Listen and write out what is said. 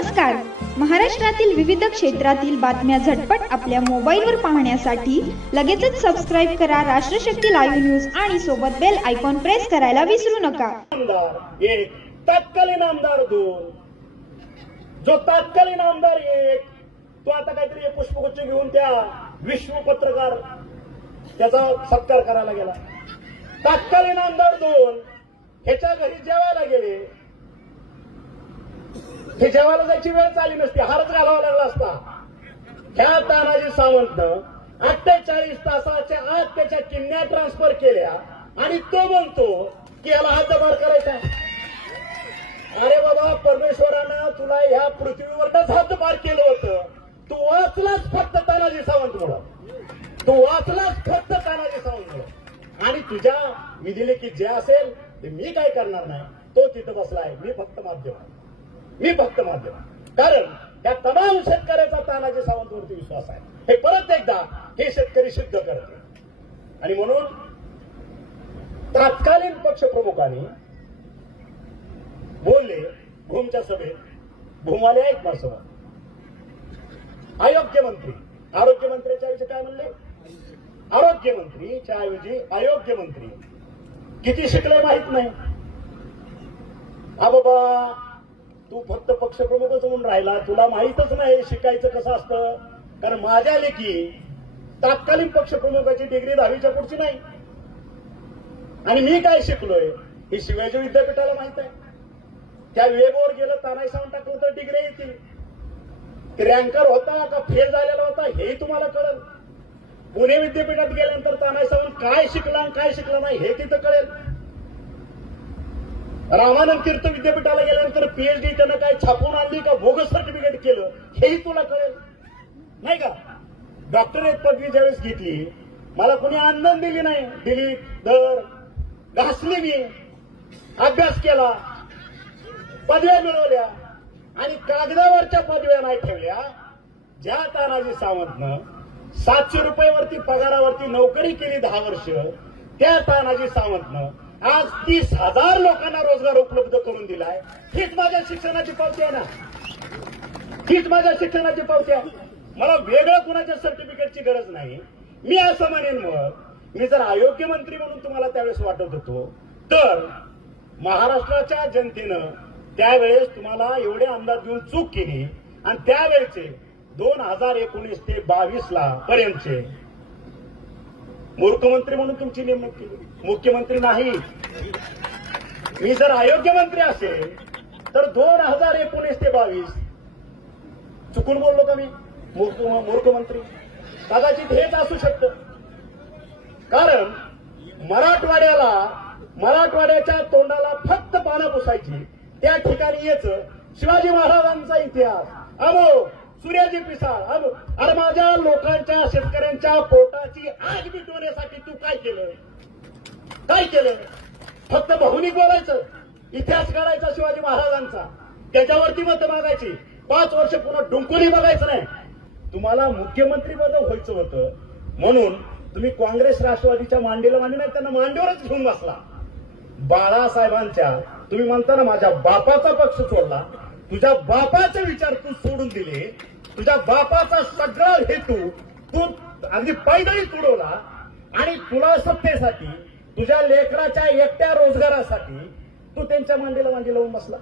नमस्कार. महाराष्ट्रातील विविध क्षेत्रातील बातम्या झटपट आपल्या मोबाईलवर पाहण्यासाठी लगेचच सबस्क्राइब करा राष्ट्रशक्ती लाईव्ह न्यूज आणि सोबत बेल आयकॉन प्रेस करायला विसरू नका. आमदार एक, तत्कालीन आमदार दोन. जो तत्कालीन आमदार एक, तो आता काहीतरी पुष्पगुच्छ घेऊन त्या विश्व पत्रकार त्याचा सत्कार करायला गेला. तत्कालीन आमदार दोन ह्याच्या घरी जेवायला गेले. हे जेवायला जायची वेळ आली नसती, हारच घालावा लागला असता. ह्या तानाजी सावंतनं 48 तासाच्या आत त्याच्या किडन्या ट्रान्सफर केल्या आणि तो म्हणतो की याला हद्दपार करायचा. अरे बाबा, परमेश्वरानं तुला ह्या पृथ्वीवरच हद्दपार केलं होतं. तू वाचलाच फक्त तानाजी सावंतमुळं. तू वाचलाच फक्त तानाजी सावंतमुळं. आणि तुझ्या विधीले की जे असेल ते मी काय करणार नाही. तो तिथं बसलाय. मी फक्त माध्यम. कारण त्या तमाम शेतकऱ्याचा तानाजी सावंतवरती विश्वास आहे. हे परत एकदा हे शेतकरी सिद्ध करते. आणि म्हणून तत्कालीन पक्षप्रमुखांनी बोलले भूमच्या सभेत. भूमवाले आहेत ना सभा. आरोग्यमंत्र्याच्या ऐवजी काय म्हणले? आरोग्यमंत्रीच्या ऐवजी अयोग्य मंत्री. किती शिकले माहित नाही. बाबा, तू फक्त पक्षप्रमुखच म्हणून राहिला. तुला माहितच नाही शिकायचं कसं असतं. कारण माझ्या लेखी तत्कालीन पक्षप्रमुखाची डिग्री 10वीच्या पुढची नाही. आणि मी काय शिकलोय हे शिवाजी विद्यापीठाला माहित आहे. त्या वेबवर गेलं, तानाजी सावंत टाकलं तर डिग्री येतील. रँकर होता का फेल झालेला होता हेही तुम्हाला कळेल. पुणे विद्यापीठात गेल्यानंतर तानाजी सावंत काय शिकला आणि काय शिकला नाही हे तिथं कळेल. रामानंद तीर्थ विद्यापीठाला गेल्यानंतर पीएचडी त्यानं काय छापून आणली का बोगस सर्टिफिकेट केलं हेही तुला कळेल, नाही का? डॉक्टरेट पदवी ज्यावेळेस घेतली, मला कोणी आनंद दिली नाही. दिली दर घासली. मी अभ्यास केला, पदव्या मिळवल्या आणि कागदावरच्या पदव्या नाही ठेवल्या. ज्या तानाजी सावंतनं 700 रुपयावरती पगारावरती नोकरी केली 10 वर्ष, त्या तानाजी सावंतनं आज 30,000 लोकांना रोजगार उपलब्ध करून दिलाय. हीच माझ्या शिक्षणाची पावती आहे ना. हीच माझ्या शिक्षणाची पावती आहे. मला वेगळं कुणाच्या सर्टिफिकेटची गरज नाही. मी असं म्हणेन, मग मी जर अयोग्य मंत्री म्हणून तुम्हाला त्यावेळेस वाटत होतो तर महाराष्ट्राच्या जनतेनं त्यावेळेस तुम्हाला एवढे अंदाज देऊन चूक केली. आणि त्यावेळेचे 2019 ते 22 पर्यंतचे मूर्खमंत्री म्हणून तुमची नेमणूक केली. मुख्यमंत्री नाही. मी जर अयोग्य मंत्री असेल तर 2019 ते 22 चुकून बोललो का मी? मूर्खमंत्री कदाचित हेच असू शकतं. कारण मराठवाड्याच्या तोंडाला फक्त पानं पुसायची. त्या ठिकाणी यायचं शिवाजी महाराजांचा इतिहास, अमो सूर्याजी पिसाळ, अरे माझ्या लोकांच्या शेतकऱ्यांच्या पोटाची आग मिटवण्यासाठी तू काय केलं? फक्त बहुनिक बोलायचं, इतिहास काढायचा शिवाजी महाराजांचा, त्याच्यावरती मतं मागायची. 5 वर्ष पुन्हा डुंकुनी बघायचं नाही. तुम्हाला मुख्यमंत्री पद व्हायचं होतं म्हणून तुम्ही काँग्रेस राष्ट्रवादीच्या मांडीला मांडली नाही, त्यांना मांडीवरच घेऊन बसला. बाळासाहेबांच्या तुम्ही म्हणता ना माझ्या बापाचा पक्ष सोडला. तुझ्या बापाचे विचार तू सोडून दिले. तुझ्या बापाचा सगळा हेतू तू अगदी पायदळी तुडवला आणि तुला सत्तेसाठी, तुझ्या लेकराच्या एकट्या रोजगारासाठी तू त्यांच्या मांडीला लावून बसला.